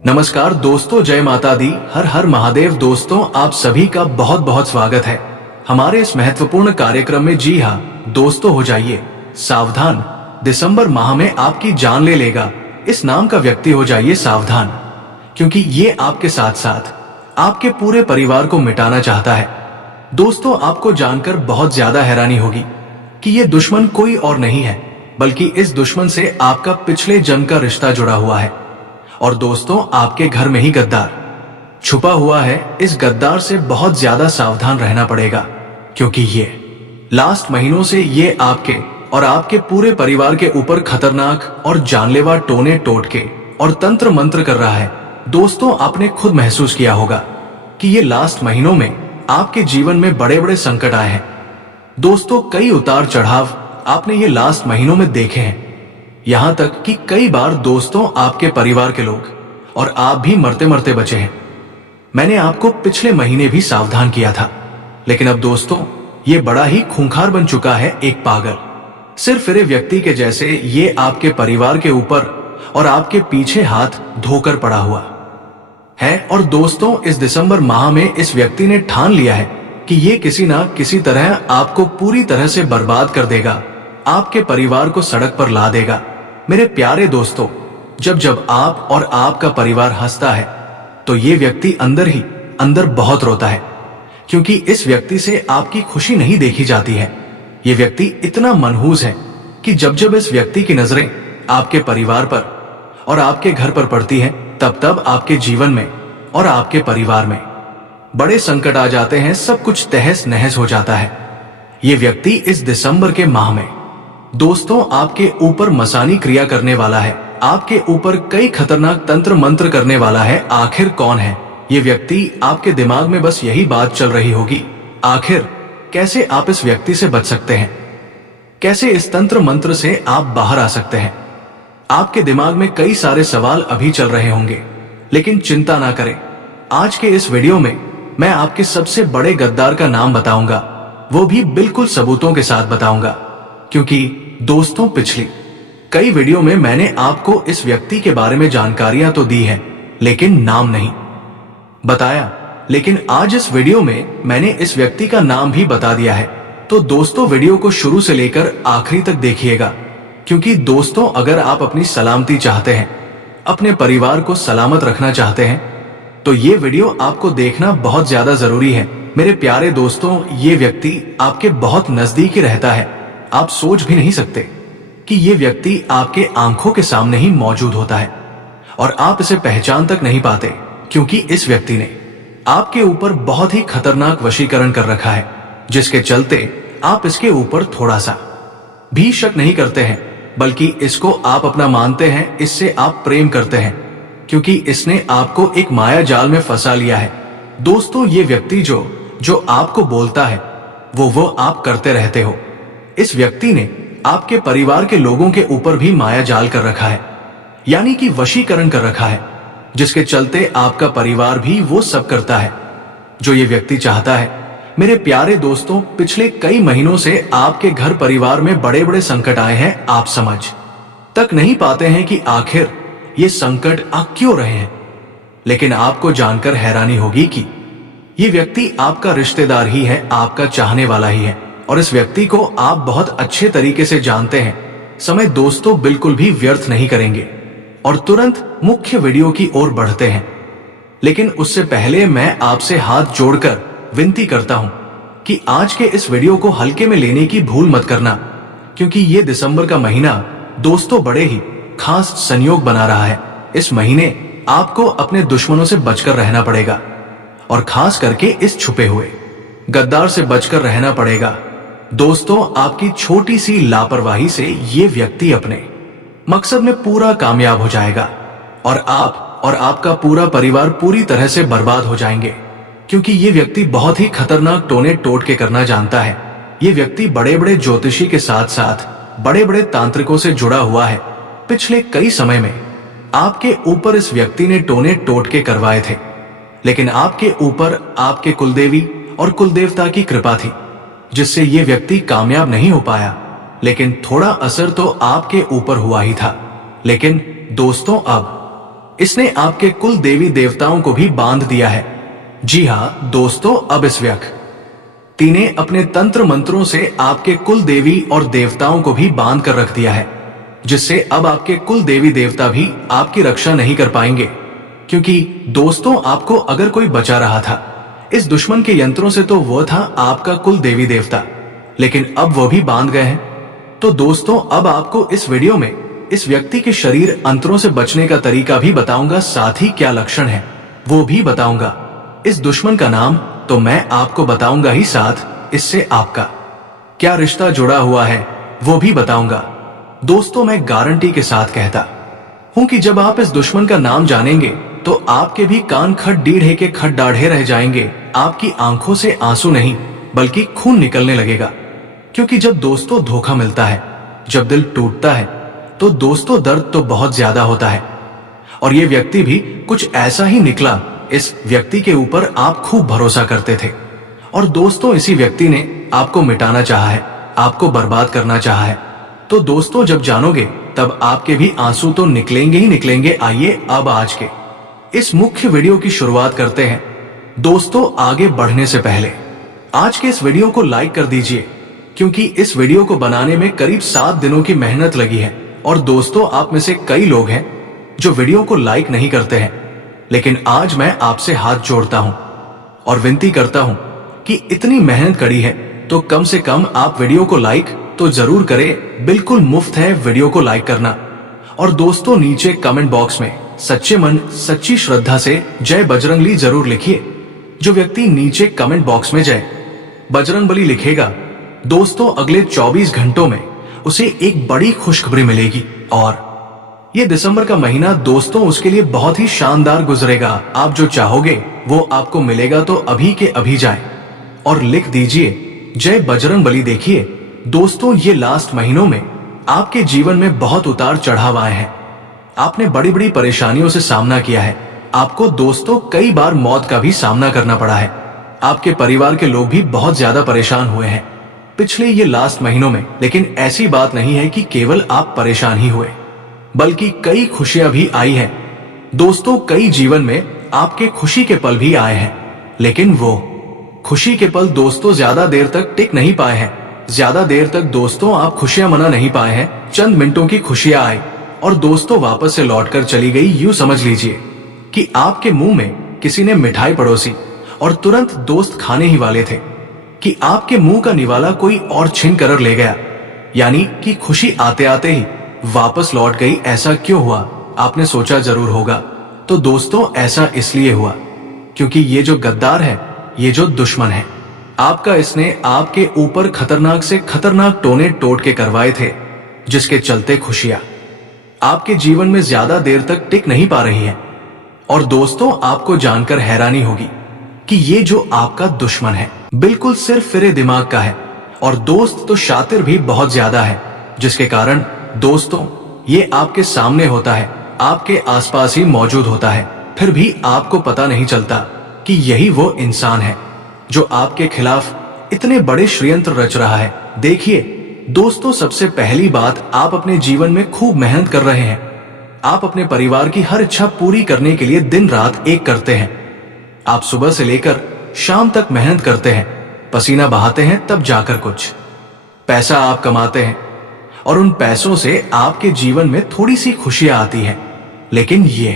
नमस्कार दोस्तों, जय माता दी, हर हर महादेव। दोस्तों, आप सभी का बहुत बहुत स्वागत है हमारे इस महत्वपूर्ण कार्यक्रम में। जी हाँ दोस्तों, हो जाइए सावधान, दिसंबर माह में आपकी जान ले लेगा इस नाम का व्यक्ति। हो जाइए सावधान, क्योंकि ये आपके साथ साथ आपके पूरे परिवार को मिटाना चाहता है। दोस्तों, आपको जानकर बहुत ज्यादा हैरानी होगी कि ये दुश्मन कोई और नहीं है, बल्कि इस दुश्मन से आपका पिछले जन्म का रिश्ता जुड़ा हुआ है। और दोस्तों, आपके घर में ही गद्दार छुपा हुआ है। इस गद्दार से बहुत ज्यादा सावधान रहना पड़ेगा, क्योंकि ये लास्ट महीनों से ये आपके और आपके पूरे परिवार के ऊपर खतरनाक और जानलेवा टोने टोटके और तंत्र मंत्र कर रहा है। दोस्तों, आपने खुद महसूस किया होगा कि ये लास्ट महीनों में आपके जीवन में बड़े बड़े संकट आए हैं। दोस्तों, कई उतार चढ़ाव आपने ये लास्ट महीनों में देखे हैं। यहां तक कि कई बार दोस्तों, आपके परिवार के लोग और आप भी मरते मरते बचे हैं। मैंने आपको पिछले महीने भी सावधान किया था, लेकिन अब दोस्तों, ये बड़ा ही खूंखार बन चुका है। एक पागल सिर फिरे व्यक्ति के जैसे ये आपके परिवार के ऊपर और आपके पीछे हाथ धोकर पड़ा हुआ है। और दोस्तों, इस दिसंबर माह में इस व्यक्ति ने ठान लिया है कि ये किसी ना किसी तरह आपको पूरी तरह से बर्बाद कर देगा, आपके परिवार को सड़क पर ला देगा। मेरे प्यारे दोस्तों, जब जब आप और आपका परिवार हंसता है तो ये व्यक्ति अंदर ही अंदर बहुत रोता है, क्योंकि इस व्यक्ति से आपकी खुशी नहीं देखी जाती है। ये व्यक्ति इतना मनहूस है कि जब जब इस व्यक्ति की नजरें आपके परिवार पर और आपके घर पर पड़ती हैं, तब तब आपके जीवन में और आपके परिवार में बड़े संकट आ जाते हैं। सब कुछ तहस नहस हो जाता है। ये व्यक्ति इस दिसंबर के माह में दोस्तों आपके ऊपर मसानी क्रिया करने वाला है, आपके ऊपर कई खतरनाक तंत्र मंत्र करने वाला है। आखिर कौन है ये व्यक्ति? आपके दिमाग में बस यही बात चल रही होगी, आखिर कैसे आप इस व्यक्ति से बच सकते हैं, कैसे इस तंत्र मंत्र से आप बाहर आ सकते हैं। आपके दिमाग में कई सारे सवाल अभी चल रहे होंगे, लेकिन चिंता ना करें। आज के इस वीडियो में मैं आपके सबसे बड़े गद्दार का नाम बताऊंगा, वो भी बिल्कुल सबूतों के साथ बताऊंगा। क्योंकि दोस्तों, पिछली कई वीडियो में मैंने आपको इस व्यक्ति के बारे में जानकारियां तो दी हैं, लेकिन नाम नहीं बताया। लेकिन आज इस वीडियो में मैंने इस व्यक्ति का नाम भी बता दिया है। तो दोस्तों, वीडियो को शुरू से लेकर आखिरी तक देखिएगा, क्योंकि दोस्तों, अगर आप अपनी सलामती चाहते हैं, अपने परिवार को सलामत रखना चाहते हैं, तो ये वीडियो आपको देखना बहुत ज्यादा जरूरी है। मेरे प्यारे दोस्तों, ये व्यक्ति आपके बहुत नजदीक ही रहता है। आप सोच भी नहीं सकते कि ये व्यक्ति आपके आंखों के सामने ही मौजूद होता है और आप इसे पहचान तक नहीं पाते, क्योंकि इस व्यक्ति ने आपके ऊपर बहुत ही खतरनाक वशीकरण कर रखा है, जिसके चलते आप इसके ऊपर थोड़ा सा भी शक नहीं करते हैं, बल्कि इसको आप अपना मानते हैं, इससे आप प्रेम करते हैं, क्योंकि इसने आपको एक माया जाल में फंसा लिया है। दोस्तों, ये व्यक्ति जो आपको बोलता है वो आप करते रहते हो। इस व्यक्ति ने आपके परिवार के लोगों के ऊपर भी माया जाल कर रखा है, यानी कि वशीकरण कर रखा है, जिसके चलते आपका परिवार भी वो सब करता है जो ये व्यक्ति चाहता है। मेरे प्यारे दोस्तों, पिछले कई महीनों से आपके घर परिवार में बड़े बड़े संकट आए हैं। आप समझ तक नहीं पाते हैं कि आखिर ये संकट आ क्यों रहे हैं। लेकिन आपको जानकर हैरानी होगी कि ये व्यक्ति आपका रिश्तेदार ही है, आपका चाहने वाला ही है, और इस व्यक्ति को आप बहुत अच्छे तरीके से जानते हैं। समय दोस्तों बिल्कुल भी व्यर्थ नहीं करेंगे और तुरंत मुख्य वीडियो की ओर बढ़ते हैं। लेकिन उससे पहले मैं आपसे हाथ जोड़कर विनती करता हूं कि आज के इस वीडियो को हल्के में लेने की भूल मत करना, क्योंकि ये दिसंबर का महीना दोस्तों बड़े ही खास संयोग बना रहा है। इस महीने आपको अपने दुश्मनों से बचकर रहना पड़ेगा, और खास करके इस छुपे हुए गद्दार से बचकर रहना पड़ेगा। दोस्तों, आपकी छोटी सी लापरवाही से ये व्यक्ति अपने मकसद में पूरा कामयाब हो जाएगा, और आप और आपका पूरा परिवार पूरी तरह से बर्बाद हो जाएंगे, क्योंकि ये व्यक्ति बहुत ही खतरनाक टोने टोटके करना जानता है। ये व्यक्ति बड़े बड़े ज्योतिषी के साथ साथ बड़े बड़े तांत्रिकों से जुड़ा हुआ है। पिछले कई समय में आपके ऊपर इस व्यक्ति ने टोने टोटके करवाए थे, लेकिन आपके ऊपर आपके कुलदेवी और कुलदेवता की कृपा थी, जिससे ये व्यक्ति कामयाब नहीं हो पाया। लेकिन थोड़ा असर तो आपके ऊपर हुआ ही था। लेकिन दोस्तों, अब इसने आपके कुल देवी देवताओं को भी बांध दिया है। जी हाँ दोस्तों, अब इस व्यक्ति ने अपने तंत्र मंत्रों से आपके कुल देवी और देवताओं को भी बांध कर रख दिया है, जिससे अब आपके कुल देवी देवता भी आपकी रक्षा नहीं कर पाएंगे। क्योंकि दोस्तों, आपको अगर कोई बचा रहा था इस दुश्मन के यंत्रों से तो वो था आपका कुल देवी देवता, लेकिन अब वो भी बांध गए हैं। तो दोस्तों, अब आपको इस वीडियो में इस व्यक्ति के शरीर अंतरों से बचने का तरीका भी बताऊंगा, साथ ही क्या लक्षण है वो भी बताऊंगा। इस दुश्मन का नाम तो मैं आपको बताऊंगा ही, साथ इससे आपका क्या रिश्ता जुड़ा हुआ है वो भी बताऊंगा। दोस्तों, मैं गारंटी के साथ कहता हूं कि जब आप इस दुश्मन का नाम जानेंगे तो आपके भी कान खट डीढ़े के खट दाढ़े रह जाएंगे। आपकी आंखों से आंसू नहीं बल्कि खून निकलने लगेगा। क्योंकि जब दोस्तों धोखा मिलता है, जब दिल टूटता है, तो दोस्तों दर्द तो बहुत ज्यादा होता है। और ये व्यक्ति भी कुछ ऐसा ही निकला। इस व्यक्ति के ऊपर आप खूब भरोसा करते थे और दोस्तों इसी व्यक्ति ने आपको मिटाना चाहा है, आपको बर्बाद करना चाहा है। तो दोस्तों, जब जानोगे तब आपके भी आंसू तो निकलेंगे ही निकलेंगे। आइए अब आज के इस मुख्य वीडियो की शुरुआत करते हैं। दोस्तों, आगे बढ़ने से पहले आज के इस वीडियो को लाइक कर दीजिए, क्योंकि इस वीडियो को बनाने में करीब 7 दिनों की मेहनत लगी है। और दोस्तों, आप में से कई लोग हैं जो वीडियो को लाइक नहीं करते हैं, लेकिन आज मैं आपसे हाथ जोड़ता हूं और विनती करता हूं कि इतनी मेहनत करी है तो कम से कम आप वीडियो को लाइक तो जरूर करें। बिल्कुल मुफ्त है वीडियो को लाइक करना। और दोस्तों, नीचे कमेंट बॉक्स में सच्चे मन सच्ची श्रद्धा से जय बजरंगबली जरूर लिखिए। जो व्यक्ति नीचे कमेंट बॉक्स में जय बजरंगबली लिखेगा, दोस्तों अगले 24 घंटों में उसे एक बड़ी खुशखबरी मिलेगी। और ये दिसंबर का महीना दोस्तों उसके लिए बहुत ही शानदार गुजरेगा। आप जो चाहोगे वो आपको मिलेगा। तो अभी के अभी जाएं और लिख दीजिए जय बजरंगबली। देखिए दोस्तों, ये लास्ट महीनों में आपके जीवन में बहुत उतार चढ़ाव आए हैं। आपने बड़ी बड़ी परेशानियों से सामना किया है। आपको दोस्तों कई बार मौत का भी सामना करना पड़ा है। आपके परिवार के लोग भी बहुत ज्यादा परेशान हुए हैं पिछले ये लास्ट महीनों में। लेकिन ऐसी बात नहीं है कि केवल आप परेशान ही हुए, बल्कि कई खुशियां भी आई हैं। दोस्तों, कई जीवन में आपके खुशी के पल भी आए हैं, लेकिन वो खुशी के पल दोस्तों ज्यादा देर तक टिक नहीं पाए हैं। ज्यादा देर तक दोस्तों आप खुशियां मना नहीं पाए हैं। चंद मिनटों की खुशियां आई और दोस्तों वापस से लौटकर चली गई। यूं समझ लीजिए कि आपके मुंह में किसी ने मिठाई पड़ोसी और तुरंत दोस्त खाने ही वाले थे कि आपके मुंह का निवाला कोई और छीन कर ले गया। यानी कि खुशी आते आते ही वापस लौट गई। ऐसा क्यों हुआ आपने सोचा जरूर होगा। तो दोस्तों, ऐसा इसलिए हुआ क्योंकि ये जो गद्दार है, ये जो दुश्मन है आपका, इसने आपके ऊपर खतरनाक से खतरनाक टोने टोट के करवाए थे, जिसके चलते खुशियां आपके जीवन में ज्यादा देर तक टिक नहीं पा रही है। और दोस्तों, आपको जानकर हैरानी होगी कि ये जो आपका दुश्मन है बिल्कुल सिर्फ फिरे दिमाग का है। और दोस्त तो शातिर भी बहुत ज्यादा है, जिसके कारण दोस्तों ये आपके सामने होता है, आपके आसपास ही मौजूद होता है, फिर भी आपको पता नहीं चलता कि यही वो इंसान है जो आपके खिलाफ इतने बड़े षड्यंत्र रच रहा है। देखिए दोस्तों, सबसे पहली बात, आप अपने जीवन में खूब मेहनत कर रहे हैं। आप अपने परिवार की हर इच्छा पूरी करने के लिए दिन रात एक करते हैं। आप सुबह से लेकर शाम तक मेहनत करते हैं, पसीना बहाते हैं, तब जाकर कुछ पैसा आप कमाते हैं और उन पैसों से आपके जीवन में थोड़ी सी खुशियां आती हैं। लेकिन ये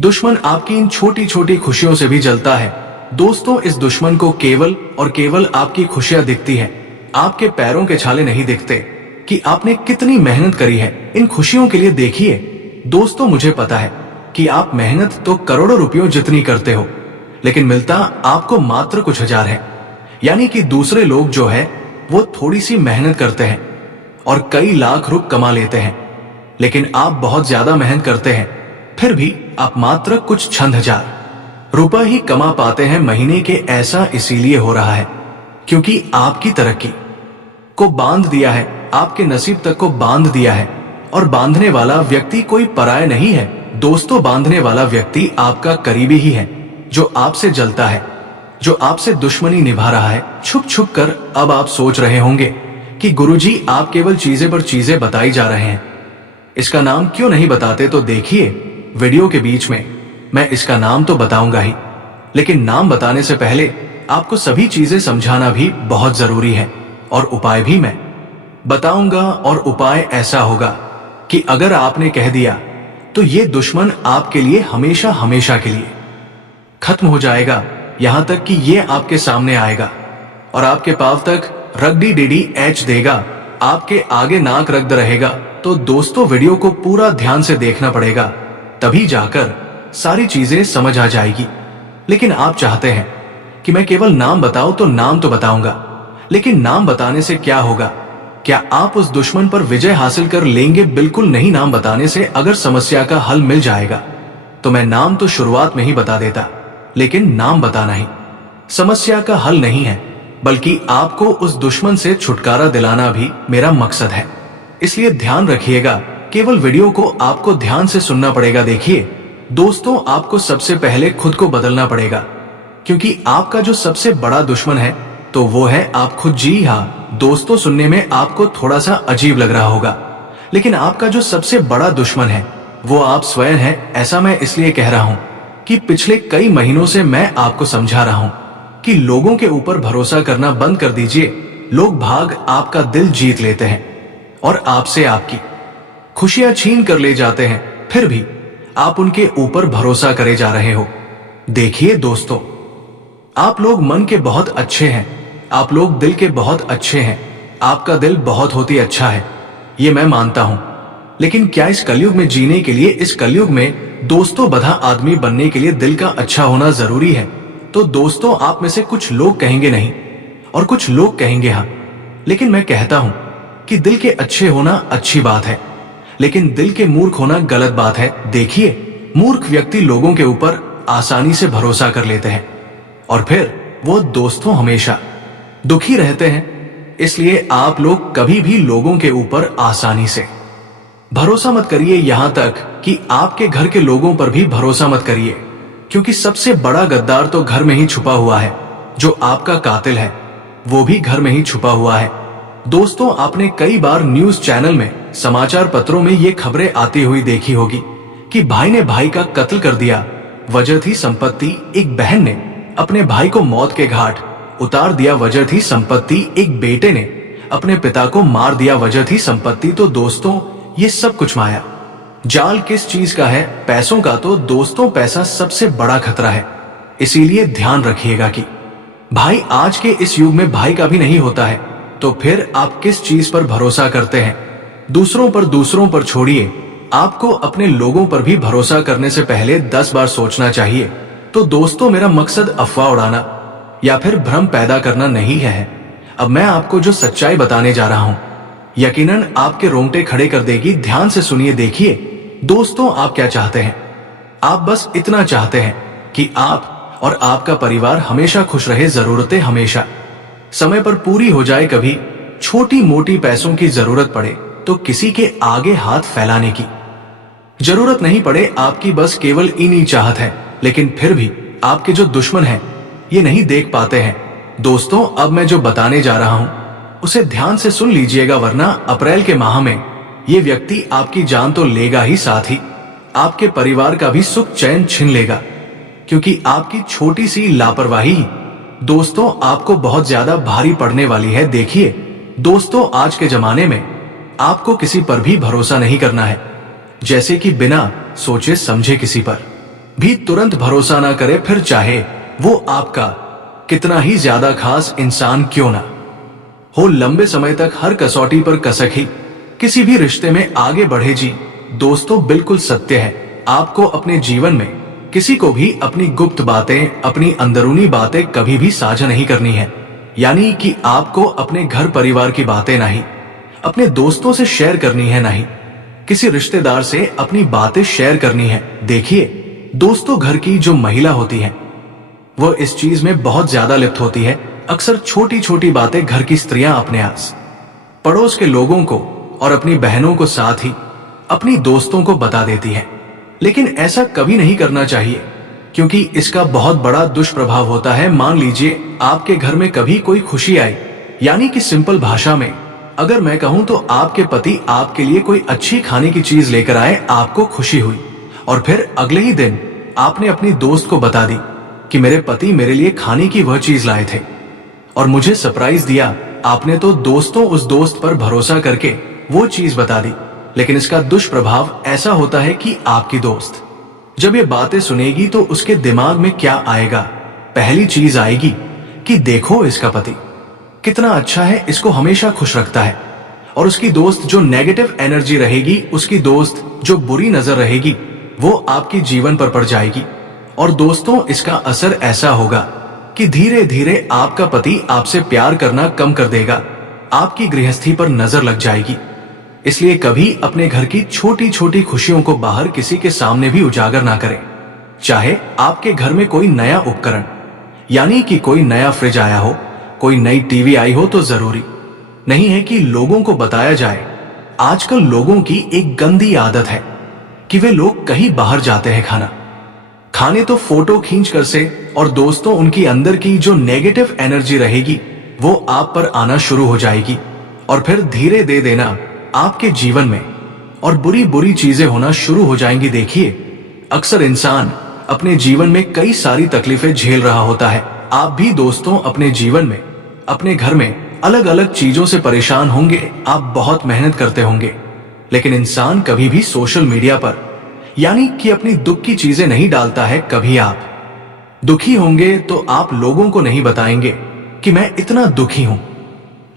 दुश्मन आपकी इन छोटी छोटी खुशियों से भी जलता है। दोस्तों, इस दुश्मन को केवल और केवल आपकी खुशियां दिखती हैं, आपके पैरों के छाले नहीं दिखते कि आपने कितनी मेहनत करी है इन खुशियों के लिए। देखिए दोस्तों, मुझे पता है कि आप मेहनत तो करोड़ों रुपयों जितनी करते हो, लेकिन मिलता आपको मात्र कुछ हजार है। यानी कि दूसरे लोग जो है वो थोड़ी सी मेहनत करते हैं और कई लाख रुपए कमा लेते हैं, लेकिन आप बहुत ज्यादा मेहनत करते हैं, फिर भी आप मात्र कुछ चंद हजार रुपए ही कमा पाते हैं महीने के। ऐसा इसीलिए हो रहा है क्योंकि आपकी तरक्की को बांध दिया है, आपके नसीब तक को बांध दिया है। और बांधने वाला व्यक्ति कोई पराया नहीं है दोस्तों, बांधने वाला व्यक्ति आपका करीबी ही है, जो आपसे जलता है, जो आपसे दुश्मनी निभा रहा है छुप छुप कर। अब आप सोच रहे होंगे कि गुरुजी आप केवल चीजें पर चीजें बताई जा रहे हैं, इसका नाम क्यों नहीं बताते। तो देखिए वीडियो के बीच में मैं इसका नाम तो बताऊंगा ही, लेकिन नाम बताने से पहले आपको सभी चीजें समझाना भी बहुत जरूरी है और उपाय भी मैं बताऊंगा। और उपाय ऐसा होगा कि अगर आपने कह दिया तो ये दुश्मन आपके लिए हमेशा हमेशा के लिए खत्म हो जाएगा, यहां तक कि ये आपके सामने आएगा और आपके पांव तक रगड़ी डेडी एच देगा, आपके आगे नाक रगड़ रहेगा। तो दोस्तों वीडियो को पूरा ध्यान से देखना पड़ेगा, तभी जाकर सारी चीजें समझ आ जाएगी। लेकिन आप चाहते हैं कि मैं केवल नाम बताऊं, तो नाम तो बताऊंगा, लेकिन नाम बताने से क्या होगा? क्या आप उस दुश्मन पर विजय हासिल कर लेंगे? बिल्कुल नहीं। नाम बताने से अगर समस्या का हल मिल जाएगा तो मैं नाम तो शुरुआत में ही बता देता, लेकिन नाम बताना ही समस्या का हल नहीं है, बल्कि आपको उस दुश्मन से छुटकारा दिलाना भी मेरा मकसद है। इसलिए ध्यान रखिएगा, केवल वीडियो को आपको ध्यान से सुनना पड़ेगा। देखिए दोस्तों, आपको सबसे पहले खुद को बदलना पड़ेगा, क्योंकि आपका जो सबसे बड़ा दुश्मन है तो वो है आप खुद। जी हाँ दोस्तों, सुनने में आपको थोड़ा सा अजीब लग रहा होगा, लेकिन आपका जो सबसे बड़ा दुश्मन है वो आप स्वयं हैं। ऐसा मैं इसलिए कह रहा हूं कि पिछले कई महीनों से मैं आपको समझा रहा हूं कि लोगों के ऊपर भरोसा करना बंद कर दीजिए। लोग भाग आपका दिल जीत लेते हैं और आपसे आपकी खुशियां छीन कर ले जाते हैं, फिर भी आप उनके ऊपर भरोसा करे जा रहे हो। देखिए दोस्तों, आप लोग मन के बहुत अच्छे हैं, आप लोग दिल के बहुत अच्छे हैं, आपका दिल बहुत होती अच्छा है, ये मैं मानता हूं। लेकिन क्या इस कलयुग में जीने के लिए, इस कलयुग में दोस्तों बधा आदमी बनने के लिए दिल का अच्छा होना जरूरी है? तो दोस्तों, आप में से कुछ लोग कहेंगे नहीं और कुछ लोग कहेंगे हाँ, लेकिन मैं कहता हूं कि दिल के अच्छे होना अच्छी बात है, लेकिन दिल के मूर्ख होना गलत बात है। देखिए, मूर्ख व्यक्ति लोगों के ऊपर आसानी से भरोसा कर लेते हैं और फिर वो दोस्तों हमेशा दुखी रहते हैं। इसलिए आप लोग कभी भी लोगों के ऊपर आसानी से भरोसा मत करिए, यहां तक कि आपके घर के लोगों पर भी भरोसा मत करिए, क्योंकि सबसे बड़ा गद्दार तो घर में ही छुपा हुआ है। जो आपका कातिल है वो भी घर में ही छुपा हुआ है। दोस्तों, आपने कई बार न्यूज चैनल में, समाचार पत्रों में ये खबरें आती हुई देखी होगी कि भाई ने भाई का कत्ल कर दिया, वजह थी संपत्ति। एक बहन ने अपने भाई को मौत के घाट उतार दिया, वजह थी संपत्ति। एक बेटे ने अपने पिता को मार दिया, वजह थी संपत्ति। तो दोस्तों, ये सब कुछ माया जाल किस चीज का है? पैसों का। तो दोस्तों, पैसा सबसे बड़ा खतरा है। इसीलिए ध्यान रखिएगा कि भाई आज के इस युग में भाई का भी नहीं होता है, तो फिर आप किस चीज पर भरोसा करते हैं? दूसरों पर छोड़िए, आपको अपने लोगों पर भी भरोसा करने से पहले 10 बार सोचना चाहिए। तो दोस्तों, मेरा मकसद अफवाह उड़ाना या फिर भ्रम पैदा करना नहीं है। अब मैं आपको जो सच्चाई बताने जा रहा हूं, यकीनन आपके रोंगटे खड़े कर देगी। ध्यान से सुनिए। देखिए दोस्तों, आप क्या चाहते हैं? आप बस इतना चाहते हैं कि आप और आपका परिवार हमेशा खुश रहे, जरूरतें हमेशा समय पर पूरी हो जाए, कभी छोटी मोटी पैसों की जरूरत पड़े तो किसी के आगे हाथ फैलाने की जरूरत नहीं पड़े। आपकी बस केवल इन्हीं चाहत है, लेकिन फिर भी आपके जो दुश्मन हैं ये नहीं देख पाते हैं। दोस्तों, अब मैं जो बताने जा रहा हूं उसे ध्यान से सुन लीजिएगा, वरना अप्रैल के माह में ये व्यक्ति आपकी जान तो लेगा ही, साथ ही आपके परिवार का भी सुख चैन छीन लेगा, क्योंकि आपकी छोटी सी लापरवाही दोस्तों आपको बहुत ज्यादा भारी पड़ने वाली है। देखिए दोस्तों, आज के जमाने में आपको किसी पर भी भरोसा नहीं करना है, जैसे कि बिना सोचे समझे किसी पर भी तुरंत भरोसा ना करे, फिर चाहे वो आपका कितना ही ज्यादा खास इंसान क्यों ना हो। लंबे समय तक हर कसौटी पर कसक ही किसी भी रिश्ते में आगे बढ़े। जी दोस्तों, बिल्कुल सत्य है। आपको अपने जीवन में किसी को भी अपनी गुप्त बातें, अपनी अंदरूनी बातें कभी भी साझा नहीं करनी है। यानी कि आपको अपने घर परिवार की बातें नहीं अपने दोस्तों से शेयर करनी है, नहीं किसी रिश्तेदार से अपनी बातें शेयर करनी है। देखिए दोस्तों, घर की जो महिला होती है वो इस चीज में बहुत ज्यादा लिप्त होती है। अक्सर छोटी छोटी बातें घर की स्त्रियां अपने आस पड़ोस के लोगों को और अपनी बहनों को, साथ ही अपनी दोस्तों को बता देती है, लेकिन ऐसा कभी नहीं करना चाहिए, क्योंकि इसका बहुत बड़ा दुष्प्रभाव होता है। मान लीजिए आपके घर में कभी कोई खुशी आई, यानी कि सिंपल भाषा में अगर मैं कहूं तो आपके पति आपके लिए कोई अच्छी खाने की चीज लेकर आए, आपको खुशी हुई और फिर अगले ही दिन आपने अपनी दोस्त को बता दी कि मेरे पति मेरे लिए खाने की वह चीज लाए थे और मुझे सरप्राइज दिया। आपने तो दोस्तों उस दोस्त पर भरोसा करके वो चीज बता दी, लेकिन इसका दुष्प्रभाव ऐसा होता है कि आपकी दोस्त जब ये बातें सुनेगी तो उसके दिमाग में क्या आएगा? पहली चीज आएगी कि देखो इसका पति कितना अच्छा है, इसको हमेशा खुश रखता है। और उसकी दोस्त जो नेगेटिव एनर्जी रहेगी, उसकी दोस्त जो बुरी नजर रहेगी, वो आपके जीवन पर पड़ जाएगी। और दोस्तों, इसका असर ऐसा होगा कि धीरे धीरे आपका पति आपसे प्यार करना कम कर देगा, आपकी गृहस्थी पर नजर लग जाएगी। इसलिए कभी अपने घर की छोटी छोटी खुशियों को बाहर किसी के सामने भी उजागर ना करें। चाहे आपके घर में कोई नया उपकरण, यानी कि कोई नया फ्रिज आया हो, कोई नई टीवी आई हो, तो जरूरी नहीं है कि लोगों को बताया जाए। आजकल लोगों की एक गंदी आदत है कि वे लोग कहीं बाहर जाते हैं खाने तो फोटो खींचकर से, और दोस्तों उनकी अंदर की जो नेगेटिव एनर्जी रहेगी वो आप पर आना शुरू हो जाएगी और फिर धीरे दे देना आपके जीवन में और बुरी बुरी चीजें होना शुरू हो जाएंगी। देखिए, अक्सर इंसान अपने जीवन में कई सारी तकलीफें झेल रहा होता है। आप भी दोस्तों अपने जीवन में, अपने घर में अलग अलग चीजों से परेशान होंगे। आप बहुत मेहनत करते होंगे, लेकिन इंसान कभी भी सोशल मीडिया पर, यानी कि अपनी दुख की चीजें नहीं डालता है। कभी आप दुखी होंगे तो आप लोगों को नहीं बताएंगे कि मैं इतना दुखी हूं,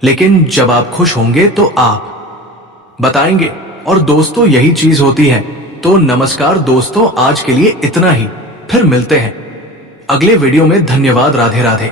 लेकिन जब आप खुश होंगे तो आप बताएंगे। और दोस्तों, यही चीज होती है। तो नमस्कार दोस्तों, आज के लिए इतना ही। फिर मिलते हैं अगले वीडियो में। धन्यवाद। राधे राधे।